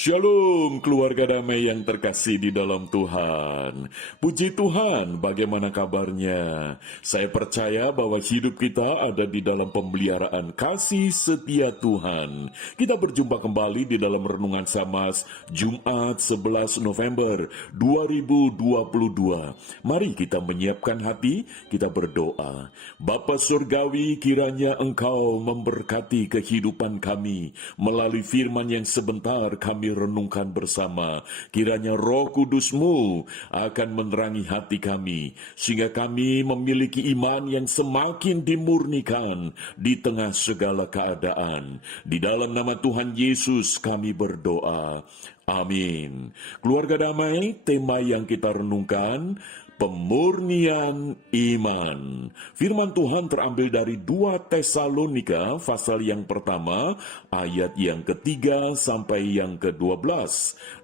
Shalom keluarga damai yang terkasih di dalam Tuhan. Puji Tuhan, bagaimana kabarnya? Saya percaya bahwa hidup kita ada di dalam pemeliharaan kasih setia Tuhan. Kita berjumpa kembali di dalam Renungan Samas Jumat 11 November 2022. Mari kita menyiapkan hati, kita berdoa. Bapa Surgawi, kiranya Engkau memberkati kehidupan kami melalui firman yang sebentar kami renungkan bersama. Kiranya Roh Kudus-Mu akan menerangi hati kami, sehingga kami memiliki iman yang semakin dimurnikan di tengah segala keadaan. Di dalam nama Tuhan Yesus kami berdoa. Amin. Keluarga damai, tema yang kita renungkan, pemurnian iman. Firman Tuhan terambil dari 2 Tesalonika pasal yang pertama, ayat yang ketiga sampai yang ke-12.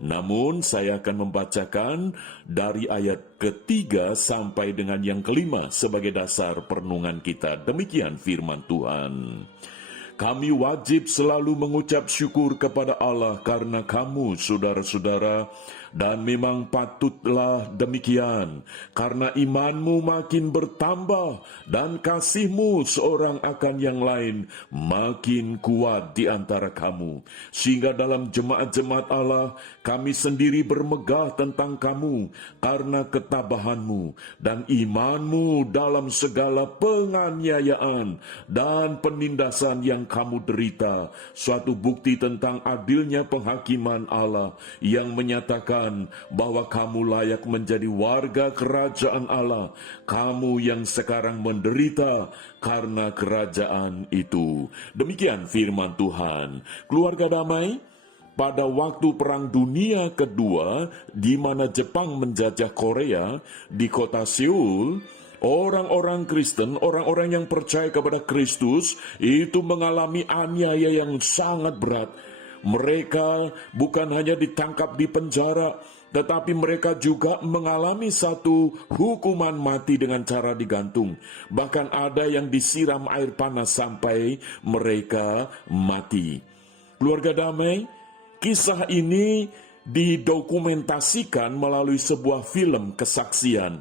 Namun saya akan membacakan dari ayat ketiga sampai dengan yang kelima sebagai dasar perenungan kita. Demikian firman Tuhan. Kami wajib selalu mengucap syukur kepada Allah karena kamu, saudara-saudara, dan memang patutlah demikian, karena imanmu makin bertambah dan kasihmu seorang akan yang lain makin kuat di antara kamu, sehingga dalam jemaat-jemaat Allah kami sendiri bermegah tentang kamu karena ketabahanmu dan imanmu dalam segala penganiayaan dan penindasan yang kamu derita, suatu bukti tentang adilnya penghakiman Allah yang menyatakan bahwa kamu layak menjadi warga kerajaan Allah, kamu yang sekarang menderita karena kerajaan itu. Demikian firman Tuhan. Keluarga damai, pada waktu Perang Dunia Kedua, di mana Jepang menjajah Korea, di kota Seoul, orang-orang Kristen, orang-orang yang percaya kepada Kristus, itu mengalami aniaya yang sangat berat. Mereka bukan hanya ditangkap di penjara, tetapi mereka juga mengalami satu hukuman mati dengan cara digantung. Bahkan ada yang disiram air panas sampai mereka mati. Keluarga damai, kisah ini didokumentasikan melalui sebuah film kesaksian.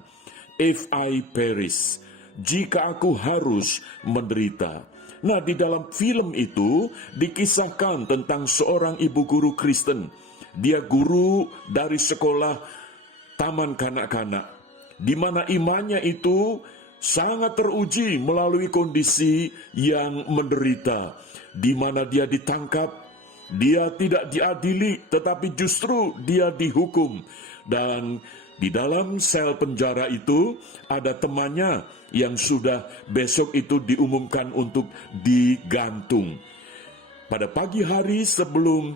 If I perish, jika aku harus menderita. Nah, di dalam film itu dikisahkan tentang seorang ibu guru Kristen. Dia guru dari sekolah taman kanak-kanak, di mana imannya itu sangat teruji melalui kondisi yang menderita, di mana dia ditangkap, dia tidak diadili, tetapi justru dia dihukum. Dan di dalam sel penjara itu ada temannya yang sudah besok itu diumumkan untuk digantung. Pada pagi hari sebelum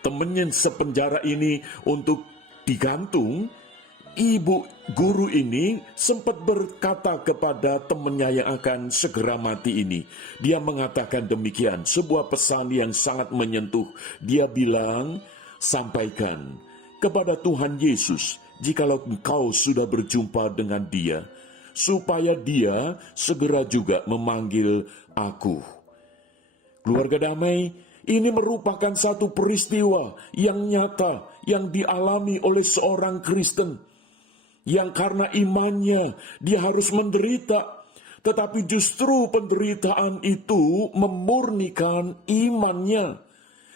temannya sepenjara ini untuk digantung, ibu guru ini sempat berkata kepada temannya yang akan segera mati ini. Dia mengatakan demikian, sebuah pesan yang sangat menyentuh. Dia bilang, sampaikan kepada Tuhan Yesus, jikalau engkau sudah berjumpa dengan dia, supaya dia segera juga memanggil aku. Keluarga damai, ini merupakan satu peristiwa yang nyata, yang dialami oleh seorang Kristen, yang karena imannya dia harus menderita, tetapi justru penderitaan itu memurnikan imannya.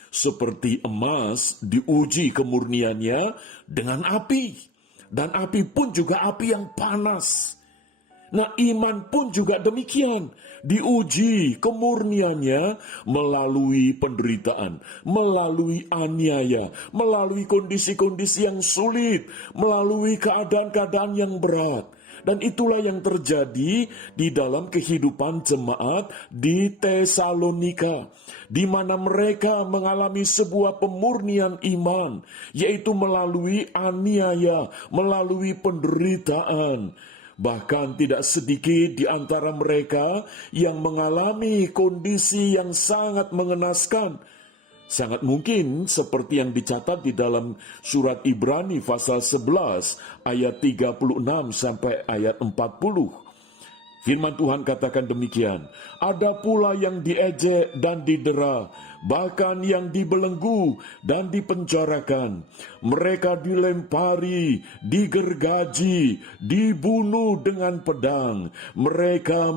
Seperti emas diuji kemurniannya dengan api, dan api pun juga api yang panas. Nah, iman pun juga demikian, diuji kemurniannya melalui penderitaan, melalui aniaya, melalui kondisi-kondisi yang sulit, melalui keadaan-keadaan yang berat. Dan itulah yang terjadi di dalam kehidupan jemaat di Tesalonika, di mana mereka mengalami sebuah pemurnian iman, yaitu melalui aniaya, melalui penderitaan. Bahkan tidak sedikit di antara mereka yang mengalami kondisi yang sangat mengenaskan. Sangat mungkin seperti yang dicatat di dalam surat Ibrani pasal 11 ayat 36 sampai ayat 40. Firman Tuhan katakan demikian, ada pula yang diejek dan didera, bahkan yang dibelenggu dan dipenjarakan. Mereka dilempari, digergaji, dibunuh dengan pedang. Mereka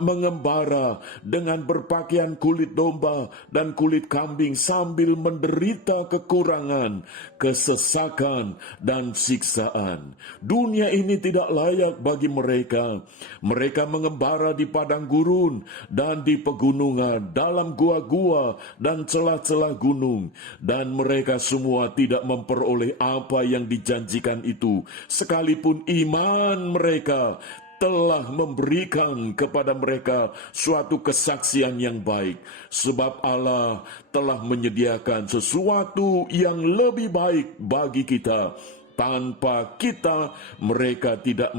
mengembara dengan berpakaian kulit domba dan kulit kambing sambil menderita kekurangan, kesesakan, dan siksaan. Dunia ini tidak layak bagi mereka. Mereka mengembara di padang gurun dan di pegunungan, dalam gua-gua dan celah-celah gunung, dan mereka semua tidak memperoleh apa yang dijanjikan itu, sekalipun iman mereka telah memberikan kepada mereka suatu kesaksian yang baik, sebab Allah telah menyediakan sesuatu yang lebih baik bagi kita. Tanpa kita, mereka tidak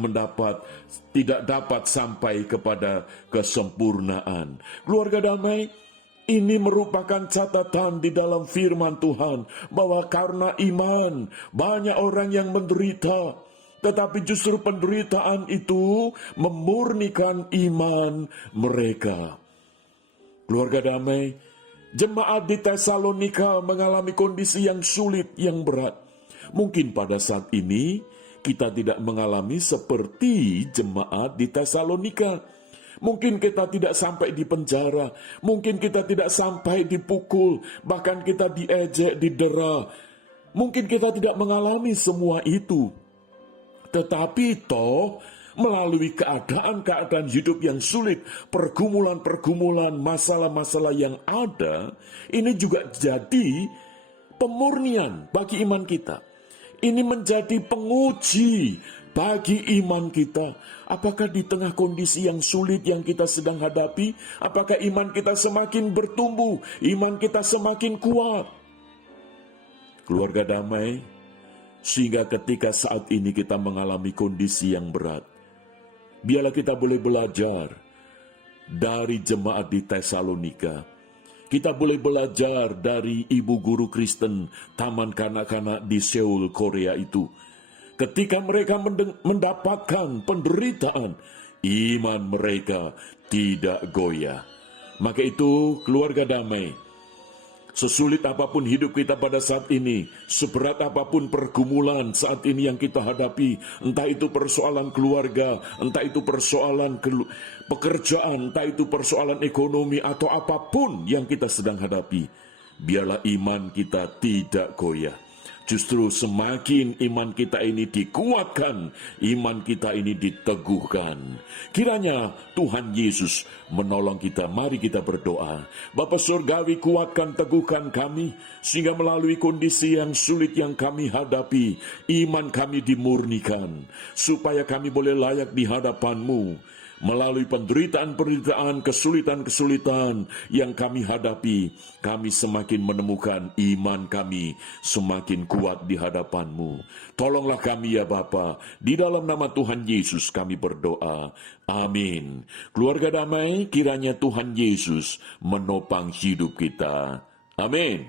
dapat sampai kepada kesempurnaan. Keluarga damai, ini merupakan catatan di dalam firman Tuhan bahwa karena iman banyak orang yang menderita, tetapi justru penderitaan itu memurnikan iman mereka. Keluarga damai, jemaat di Tesalonika mengalami kondisi yang sulit, yang berat. Mungkin pada saat ini kita tidak mengalami seperti jemaat di Tesalonika. Mungkin kita tidak sampai di penjara, mungkin kita tidak sampai dipukul, bahkan kita diejek, didera. Mungkin kita tidak mengalami semua itu. Tetapi melalui keadaan-keadaan hidup yang sulit, pergumulan-pergumulan, masalah-masalah yang ada, ini juga jadi pemurnian bagi iman kita. Ini menjadi penguji bagi iman kita. Apakah di tengah kondisi yang sulit yang kita sedang hadapi, apakah iman kita semakin bertumbuh, iman kita semakin kuat? Keluarga damai, sehingga ketika saat ini kita mengalami kondisi yang berat, biarlah kita boleh belajar dari jemaat di Tesalonika. Kita boleh belajar dari ibu guru Kristen Taman Kanak-kanak di Seoul, Korea itu. Ketika mereka mendapatkan penderitaan, iman mereka tidak goyah. Maka itu, keluarga damai, sesulit apapun hidup kita pada saat ini, seberat apapun pergumulan saat ini yang kita hadapi, entah itu persoalan keluarga, entah itu persoalan pekerjaan, entah itu persoalan ekonomi, atau apapun yang kita sedang hadapi, biarlah iman kita tidak goyah. Justru semakin iman kita ini dikuatkan, iman kita ini diteguhkan. Kiranya Tuhan Yesus menolong kita. Mari kita berdoa. Bapa Surgawi, kuatkan, teguhkan kami, sehingga melalui kondisi yang sulit yang kami hadapi, iman kami dimurnikan, supaya kami boleh layak di hadapan-Mu. Melalui penderitaan-penderitaan, kesulitan-kesulitan yang kami hadapi, kami semakin menemukan iman kami semakin kuat di hadapan-Mu. Tolonglah kami ya Bapa, di dalam nama Tuhan Yesus kami berdoa. Amin. Keluarga damai, kiranya Tuhan Yesus menopang hidup kita. Amin.